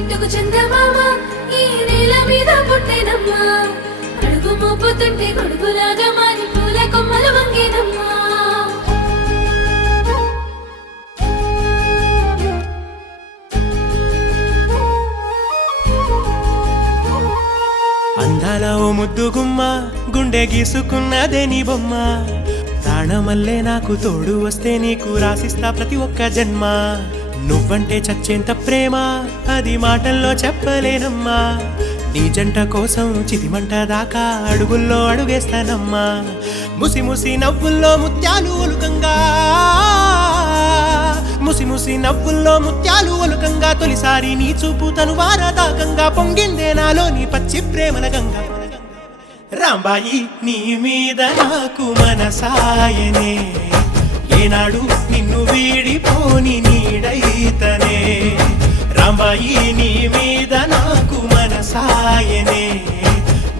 పిట్టుకు చందమామ ఈ నేల మీద పుట్టేనమ్మా. అడుగు మోపుతుంటే గొడుగులాగా మారి పూల కొమ్మలు వంగేనమ్మా. అందాల ఓ ముద్దు గుమ్మ గుండె గీసుకున్నదే నీ బొమ్మ. ప్రాణమల్లే నాకు తోడు వస్తే నీకు రాసిస్తా ప్రతి ఒక్క జన్మ. నువ్వంటే చచ్చేంత ప్రేమ అది మాటల్లో చెప్పలేనమ్మా. నీ జంట కోసం చితిమంట దాకా అడుగుల్లో అడుగేస్తానమ్మా. ముసి ముసి నవ్వుల్లో ముత్యాలు ఒలుకంగా, ముసి ముసి నవ్వుల్లో ముత్యాలు ఒలుకంగా తొలిసారి నీ చూపు తను వారదాకంగా పొంగిందే నాలో నీ పచ్చి ప్రేమల గంగా. రాంబాయి నీ మీద నాకు మనసాయనే, ఏనాడు నిన్ను వీడిపోని నీడైతనే. రాంబాయి నీ మీద నాకు మనసాయనే,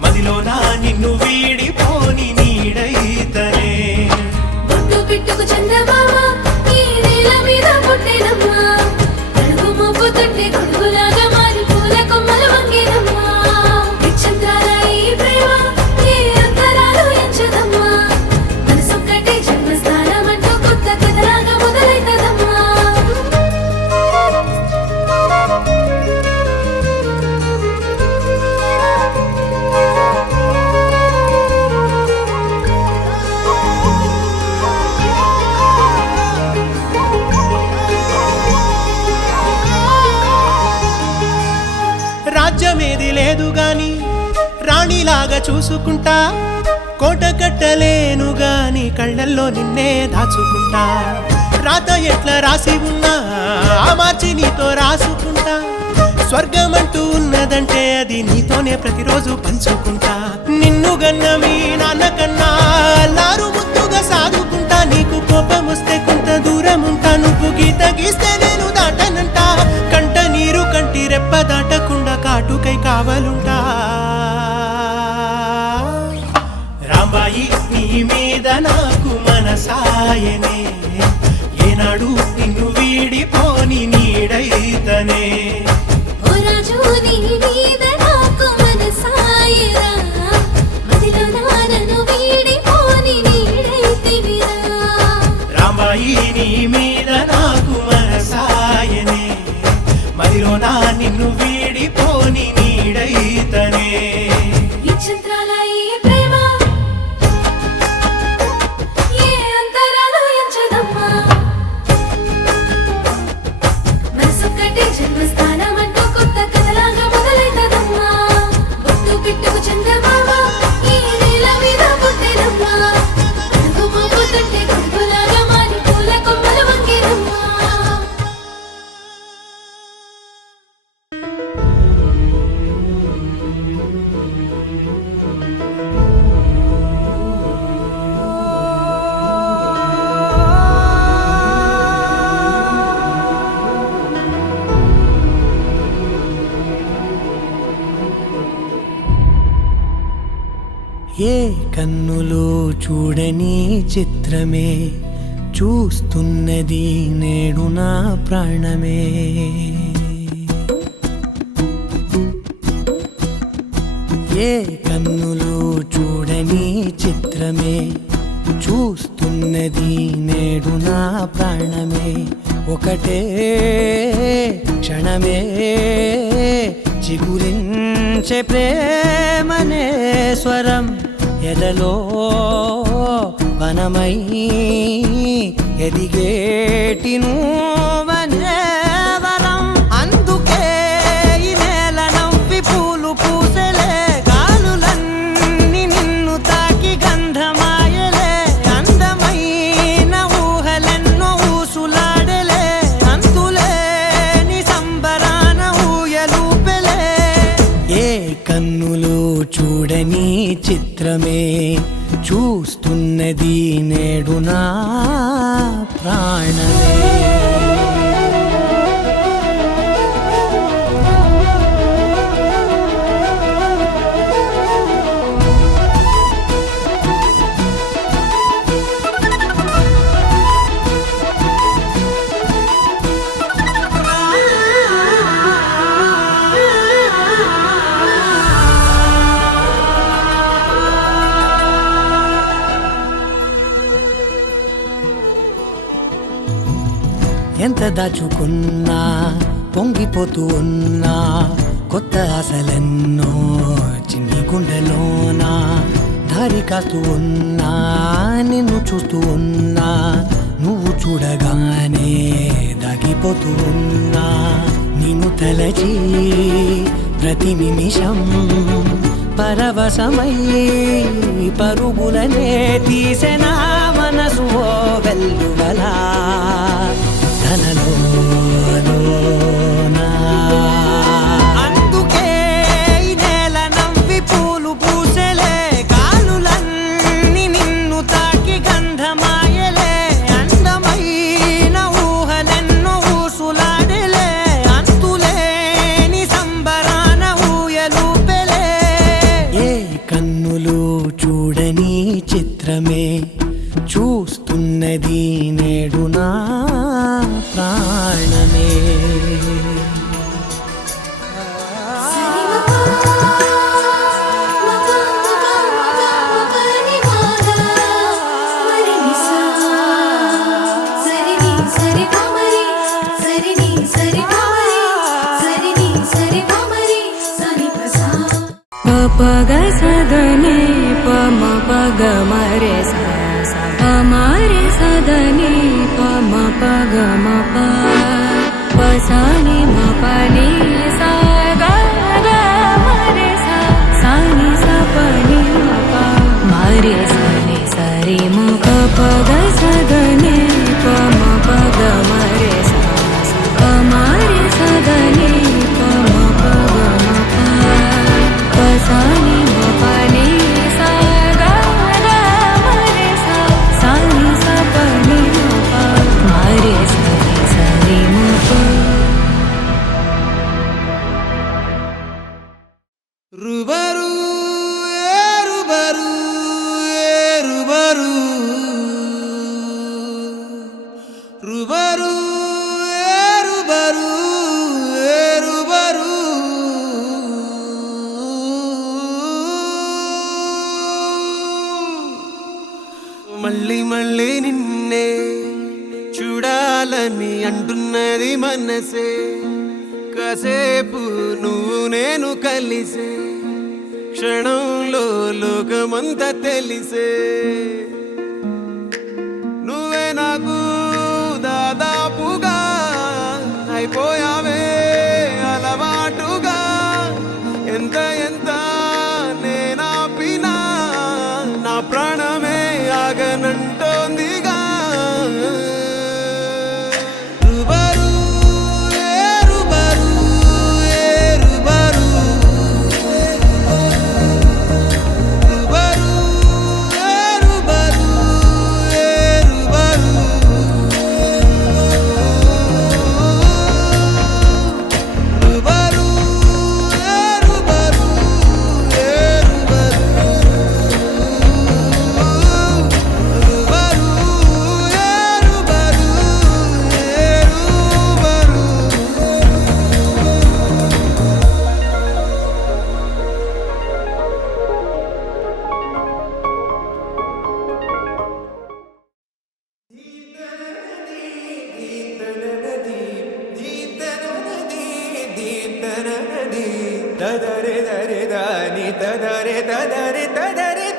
మదిలో నా నిన్ను వీడిపోని నీడైతనే. బొట్టు పిట్టుకు చందమామ ఈ నేల మీద పుట్టేనమ్మా. అడుగు మోపుతుంటే గొడుగులాగా మారి పూల కొమ్మలు వంగేనమ్మా. విచిత్రాల ఈ ప్రేమ ఏ అంతరాలు ఎంచదమ్మా. మనసొక్కటే జన్మస్థానం అంటూ కొత్త కథలాగా మొదలైతదమ్మా. రాజ్యమేది లేదు గాని రాణిలాగా చూసుకుంటా. కోట కట్టలేను గాని కళ్ళల్లో నిన్నే దాచుకుంటా. రాత ఎట్లా రాసి ఉన్నా ఆ మార్చి నీతో రాసుకుంటా. స్వర్గమంటూ ఉన్నదంటే అది నీతోనే ప్రతిరోజు పంచుకుంటా. నిన్ను గన్న మీ నాన్న కన్నా లారు ముద్దుగా సాదుకుంటా. నీకు కోపం వస్తే కొంత దూరం ఉంటా. నువ్వు గీత గీస్తే నేను దాటనంట. కంట నీరు కంటి రెప్ప దాటకుండా కాటుకై కావలుంటా. రాంబాయి నీ మీద నాకు మనసాయనే, ఏనాడు నిన్ను వీడిపోని నీడైతనే. ఓ రాజు నీ మీద నాకు మనసాయరా, మదిలో నానను వీడిపోని నీడైతివిరా. రాంబాయి నీ మీద నాకు మనసాయనే, మదిలో నా నిన్ను వీడిపోని నీడైతనే. విచిత్రాల ఈ ప్రేమ ఏ అంతరాలు ఎంచదమ్మా. మనసొక్కటే జన్మస్థానం అంటూ కొత్త కథలాగా మొదలైతదమ్మా. బొట్టు పిట్టుకు చందమామ ఈ నేల మీద పుట్టేనమ్మా. అడుగు మోపుతుంటే గొడుగులాగా మారి పూల కొమ్మలు వంగేనమ్మా. ఏ కన్నులో చూడని చిత్రమే చూస్తున్నది నేడు నా ప్రాణమే. ఏ కన్నులో చూడని చిత్రమే చూస్తున్నది నేడు నా ప్రాణమే. ఒకటే క్షణమే చిగురించే ప్రేమనే స్వరం ఎదలో వనమై ఎదిగేటి నువ్వనే వరం. అందుకే ఈ నేల నవ్వి పూలు పూసెలే, గాలులన్నీ నిన్ను తాకి గంధమాయలే. అందమైన ఊహలెన్నో ఊసులాడలే, అంతులేని సంబరాన ఊయలూపెలే. ఏ కన్నులో చూడని చిత్రమే చూస్తున్నది నేడు నా ప్రాణమే. ఎంత దాచుకున్నా పొంగిపోతూ ఉన్నా కొత్త ఆశలెన్నో చిన్ని గుండెలోనా దారి కాస్తూ ఉన్నా నిన్ను చూస్తూ ఉన్నా నువ్వు చూడగానే దాగిపోతూ ఉన్నా నిన్ను తలచి ప్రతి నిమిషం పరవశమై పరుగులనే తీసెనా మనసు ఓ వెల్లువలా తనలోనా అందుకే ఈ నేల నవ్వి పూలు పూసెలే కాలులన్నీ నిన్ను తాకి గంధమాయలే అందమైన ఊహలెన్నో ఊసులాడలే అంతులేని సంబరాన ఊయలూపెలే ఏ కన్నులు చూడని చిత్రమే చూస్తున్నది నేడు నా ప్రాణమే పగ సదని పమ పగ మరే మరే సదని పమ పగ మప పసాని మపని సగ మరే సాని సపని మప మరే సని సరి మప పగ సదని పమ పగ మరే మరే సదని పమ పగ మప పసాని మపని సగ మరే సాని సపని మప మరే సని సరి మప రుబరు రుబరు రుబరు రుబరు రుబరు రుబరు మళ్ళీ మళ్ళీ నిన్నే చూడాలని అంటున్నది మనసే కాసేపు నువ్వు నేను కలిసే క్షణంలో లోకమంతా తెలిసే నువ్వే నాకు దాదాపుగా అయిపోయావే అలవాటుగా ఎంత ఎంత నేనాపినా నా ప్రాణమే ఆగనంటోందిగా రుబరు రుబరు రుబరు రుబరు రుబరు రుబరు రుబరు రుబరు దదరే దరే దాని దదరే దదరే దదరే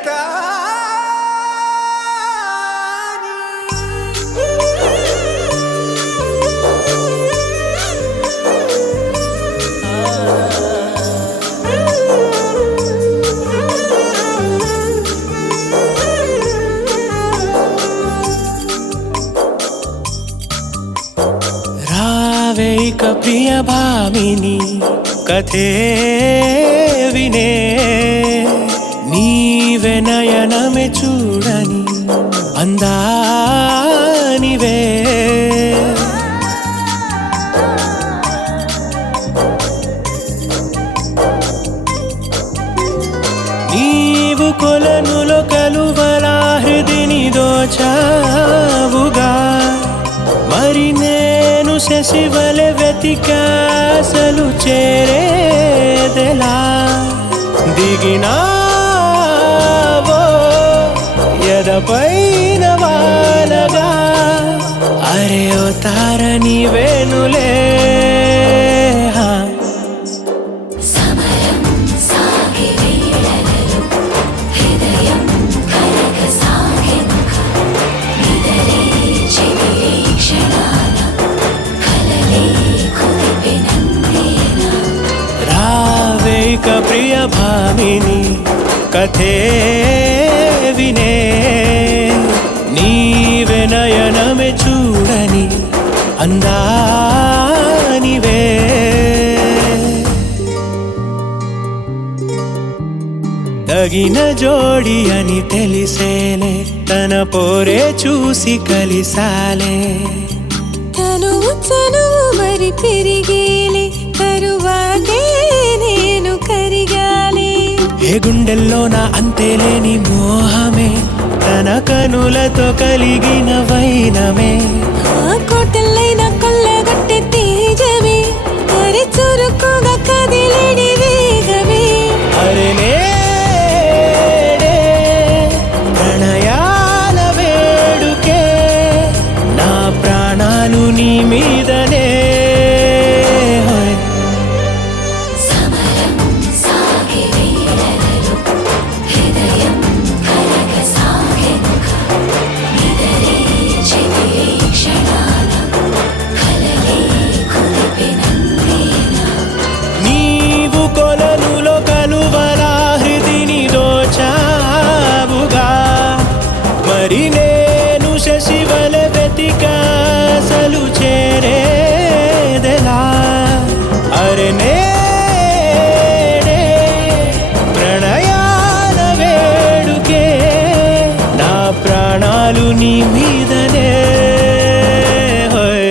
రావేక ప్రియ భామిని కథే వినే నీవే నయనమే చూడని అందానివే నీవు కొలనులో కలువలా హృదిని దోచావుగా మరి నేను శశివలె వెతికాసలు చేరేదెలా దిగినావో ఎదపైన వాలగా అరే ఓ తారని కామిని కథే వినే నీవే నయనమే చూడని అందానివే తగిన జోడి అని తెలిసేలే తన పోరే చూసి కలిసాలే చనువు మరి పెరిగేలే తరువాతే నేను కరిగాలే ఏ గుండెల్లో నా అంతేలేని మోహమే తన కనులతో కలిగిన వైనమే ఆ కోటల్లైన కొల్లగొట్టె తేజమే మరి చురుకుగా కదిలేడి వేగమే అరే నేడే ప్రణయాల వేడుకే నా ప్రాణాలు నీ మీదనే హోయ్. సమరం సాగే వేళలలో హృదయం కలగ సాగెనుక నిదరే చెవి క్షణాల కలలే కురిపెనందేనా నీవు కొలనులో కలువలా హృదిని దోచావుగా మరి నేను శశివల వెతికాసలు చేరేదెలా అరే నేడే ప్రణయాల వేడుకే నా ప్రాణాలు నీ మీదనే హోయ్.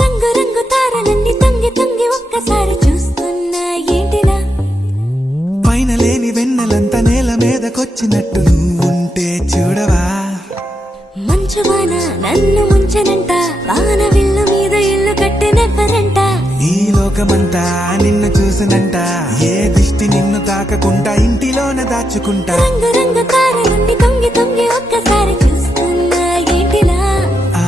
రంగు రంగు తారలన్నీ తొంగి తొంగి ఒక్కసారి చూస్తున్నా ఏంటిలా పైన లేని వెన్నెలంతా నేల మీదకొచ్చినట్టు నువ్వుంటే చూడవా మంచు వాన నన్ను ముంచనంట వాన విల్లు మీద ఇల్లు కట్టినెవ్వరంట ఈ లోకమంతా నిన్ను చూసినంట ఏ దిష్టి నిన్ను తాకకుండా ఇంటిలోన దాచుకుంటా రంగు రంగు తారలన్నీ తొంగి తొంగి ఒక్కసారి చూస్తున్నా ఏంటిలా ఆ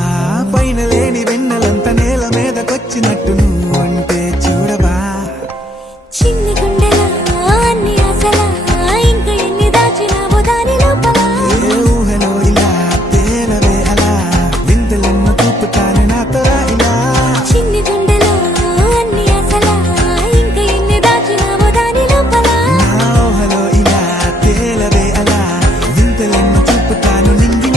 పైన లేని వెన్నెలంతా నేల మీదకొచ్చినట్టు నువ్వుంటే చూడవా చిన్ని గుండెలా అన్ని ఆశలా ఇంకా ఎన్ని దాచినావో దాని లోపల ఏ ఊహలో ఇలా తేలవే అలా వింతలెన్నో చూపుతాను నాతో రా ఇలా చిన్ని గుండెలో అన్ని ఆశలా ఇంకా ఎన్ని దాచినావో దాని లోపల నా ఊహలో ఇలా తేలవే అలా వింతలెన్నో చూపుతాను నింగి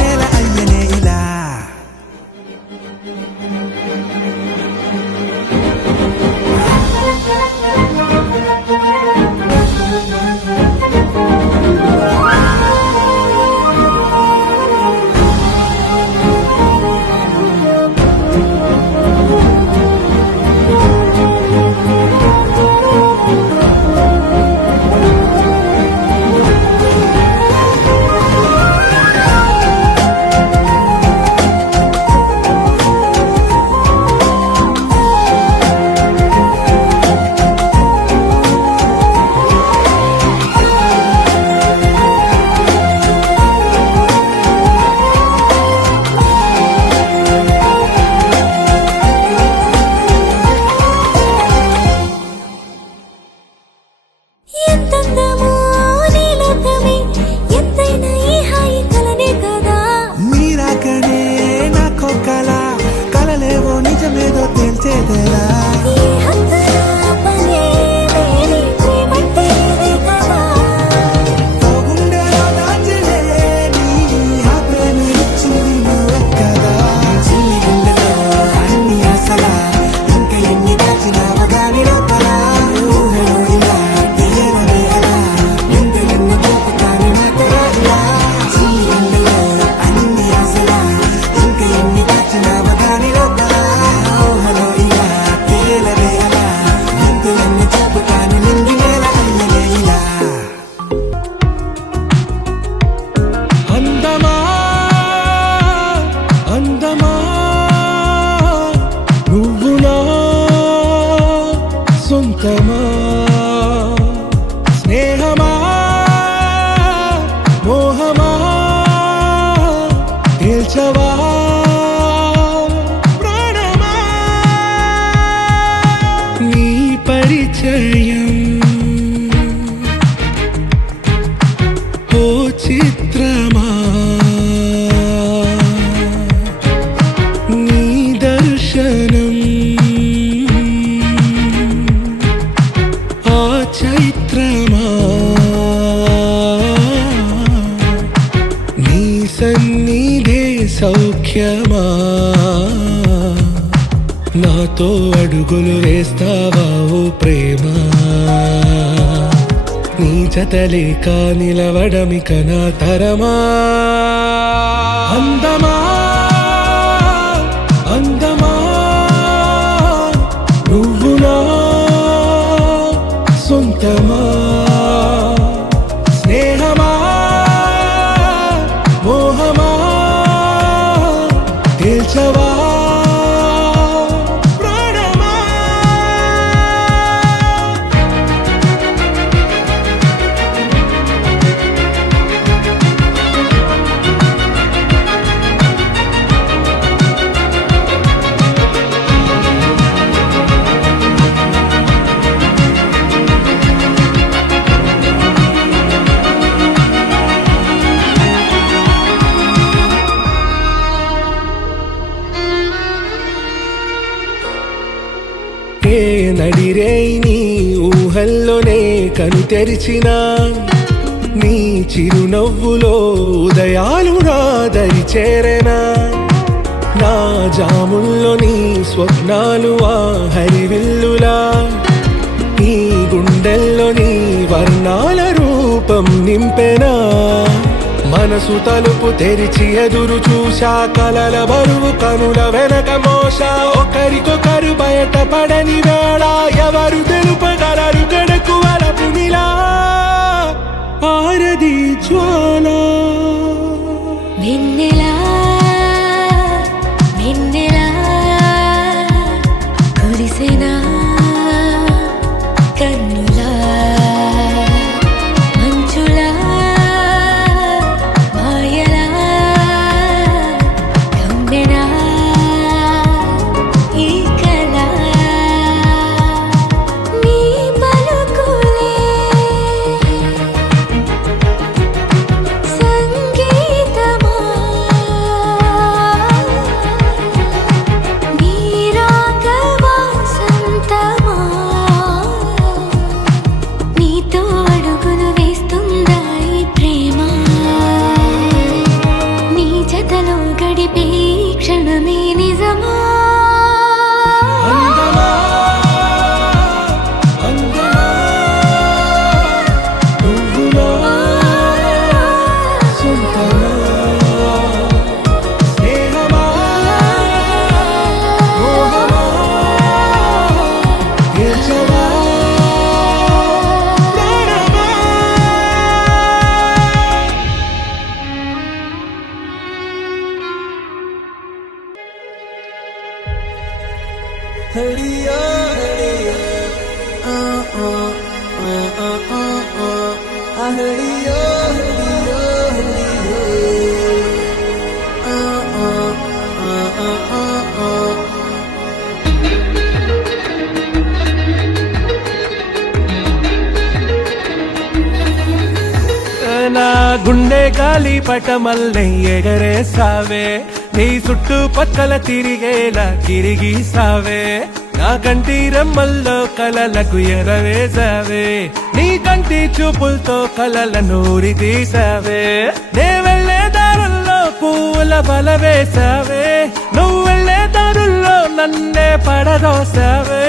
తేల్చవా ప్రాణమా నీ పరిచయం ఓ చిత్రమా నీ దర్శనం ఆ చైత్రమా నీ సన్నిధే సౌఖ్యమా నాతో అడుగులు వేస్తావా ఓ ప్రేమ నీ జతలేక నిలవడమిక నా తరమా అందమా అందమా నువ్వు నా సొంతమా స్నేహమా మోహమా తేల్చవా ప్రాణమా ఏ నడిరే నీ ఊహల్లోనే కను తెరిచిన నీ చిరునవ్వులో ఉదయాలు నా దరి చేరెనా నా జాముల్లో నీ స్వప్నాలు ఆ హరివిల్లులా ఈ గుండెల్లో నీ వర్ణాల రూపం నింపెనా మనసు తలుపు తెరిచి ఎదురు చూశా కలల బరువు కనుల వెనక మోసా ఒకరికొకరు బయట పడని వేళ ఎవరు తెలుపగలరు గడకు వలపునిలా ఆరది జ్వాల వెన్నెలా వెన్నెలా కురిసెనా కన్నులా మంచులా మాయలా కమ్మెనా ఈ కళ నీ పలుకులే సంగీతమా నీ రాగవా సంతమా నీతో అడుగులు వేస్తుందా ఈ ప్రేమ నీ జతలో గడిపే ఈ క్షణమే నిజమా అందమా అందమా నువ్వు నా సొంతమా స్నేహమా మోహమా తేల్చవా ప్రాణమా హడియా హడియా ఆ ఆ ఆ ఆ ఆ ఆ హడియా హడియా హడియా ఆ ఆ ఆ ఆ ఆ నా గుండె గాలి పటమల్లే ఎగరేసావే నీ చుట్టూ పక్కల తిరిగేలా తిరిగిసావే నా కంటి రెమ్మల్లో కలలకు ఎరవేసావే నీ కంటి చూపులతో కలల నూరి తీసావే నే వెళ్ళే దారుల్లో పూల బల వేసావే నువ్వు వెళ్ళే దారుల్లో నన్నే పడదోసావే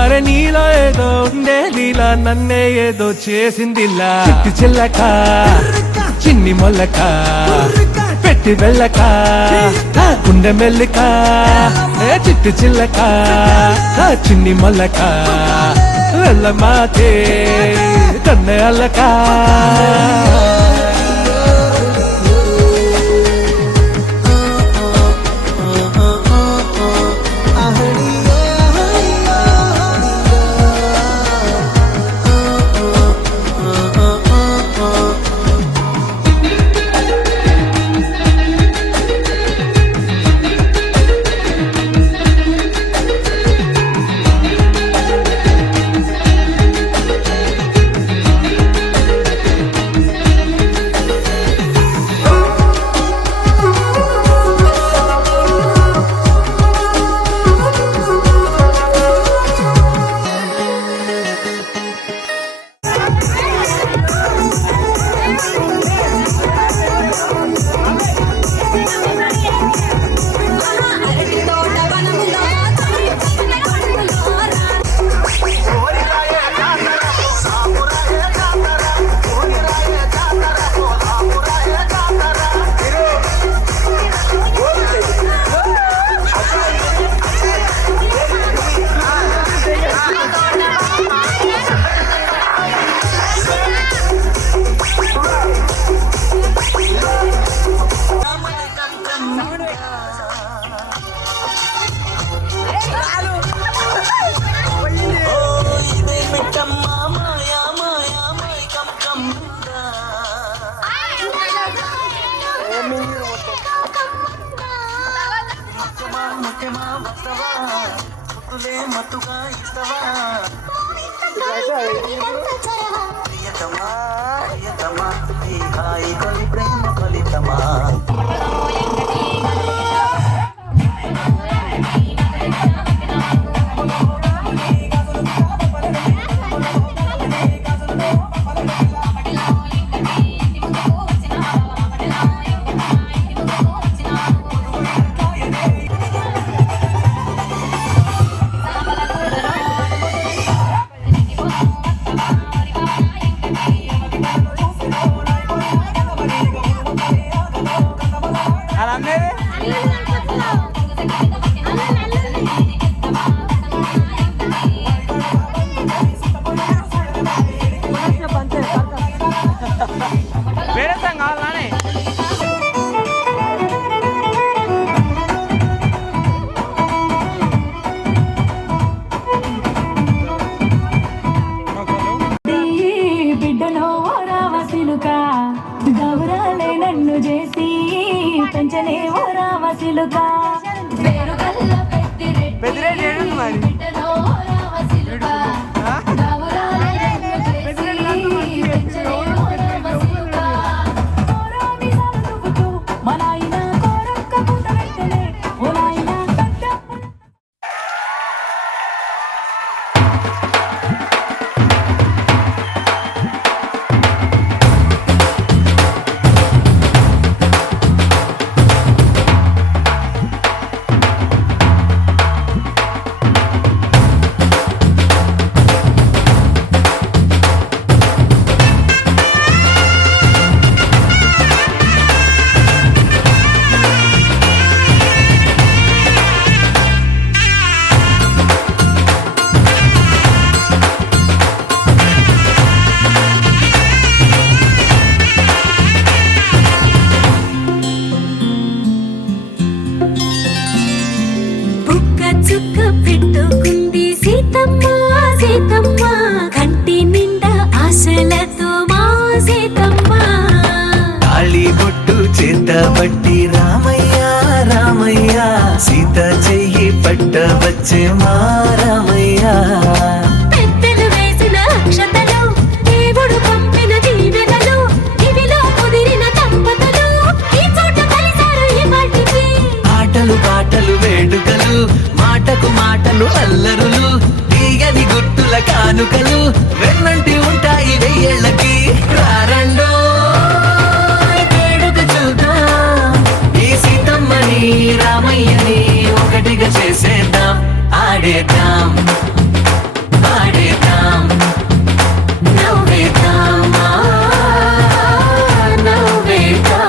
అరే నీలో ఏదో ఉండే నీలా నన్నే ఏదో చేసిందిలా చిట్టి చిల్లక చిన్ని మొల్లక పెట్టి వెళ్ళక నా గుండె మెల్లిక ఏ చిట్టి చిల్లక చిన్ని మొల్లక వెళ్ళ మాతే కన్నె అల్లక మత్తుగా ఇస్తవా ప్రియతమా ప్రియతమా ఈ హాయి తొలి ప్రేమ ఫలితమా గౌరాలే నన్ను చేసి పెంచలే ఓ రావసిలుక చుక్క పెట్టుకుంది సీతమ్మ సీతమ్మ కంటి నిండా ఆశలతో మా సీతమ్మ తాళి బొట్టు చేతబట్టి రామయ్య రామయ్య సీత చెయ్యి పట్ట వచ్చే మా రామయ్య పెద్దలు వేసిన అక్షతలు దేవుడు పంపిన దీవెనలు ఇవిలో కుదిరిన దంపతులు ఈ చోట కలిసారు ఈ వాటికి ఆటలు పాటలు వేడుకలు మాటకు మాటలు అల్లరులు తీయని గుర్తుల కానుకలు వెన్నంటి ఉంటాయి వెయ్యేళ్ళకి రారండో వేడుక చూద్దాం ఈ సీతమ్మని రామయ్యని ఒకటిగా చేసేద్దాం ఆడేద్దాం ఆడేద్దాం నవ్వేద్దాం నవ్వేద్దాం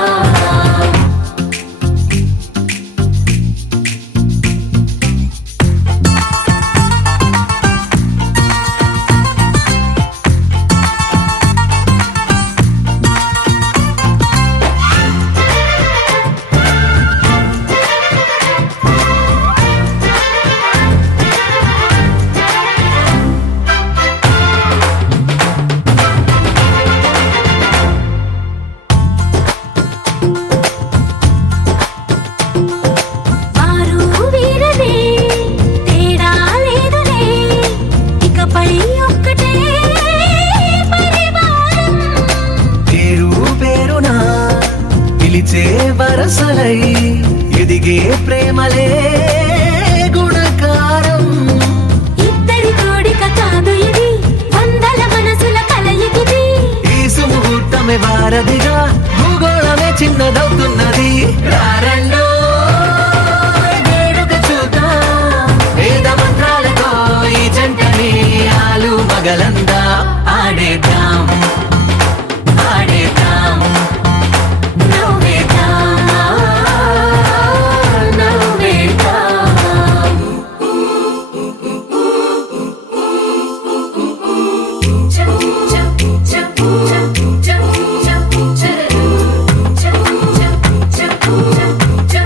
వరసలై ఎదిగే ప్రేమలే గుణకారం ఇద్దరి కోడిక కాదు ఇది వందల మనసుల కలయికిది ఈ సుముహూర్తమే వారధిగా భూగోళమే చిన్నదవుతున్నది రారండో వేడుక చూద్దాం వేద మంత్రాలతో ఈ జంటని ఆలు మగలందా ఆడేద్దాం ఆడేద్దాం Cha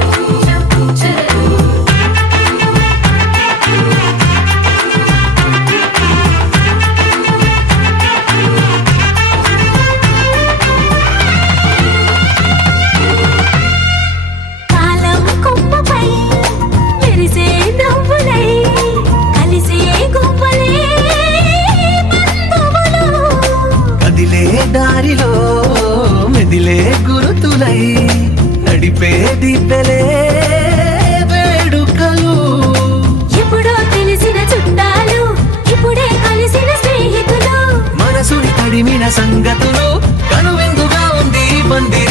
జంటై నడిపే దిబ్బెలే వేడుకలు ఎప్పుడో తెలిసిన చుట్టాలు ఇప్పుడే కలిసిన స్నేహితులు మనసుని తడిమిన సంగతులు కనువిందుగా ఉంది ఈ బంది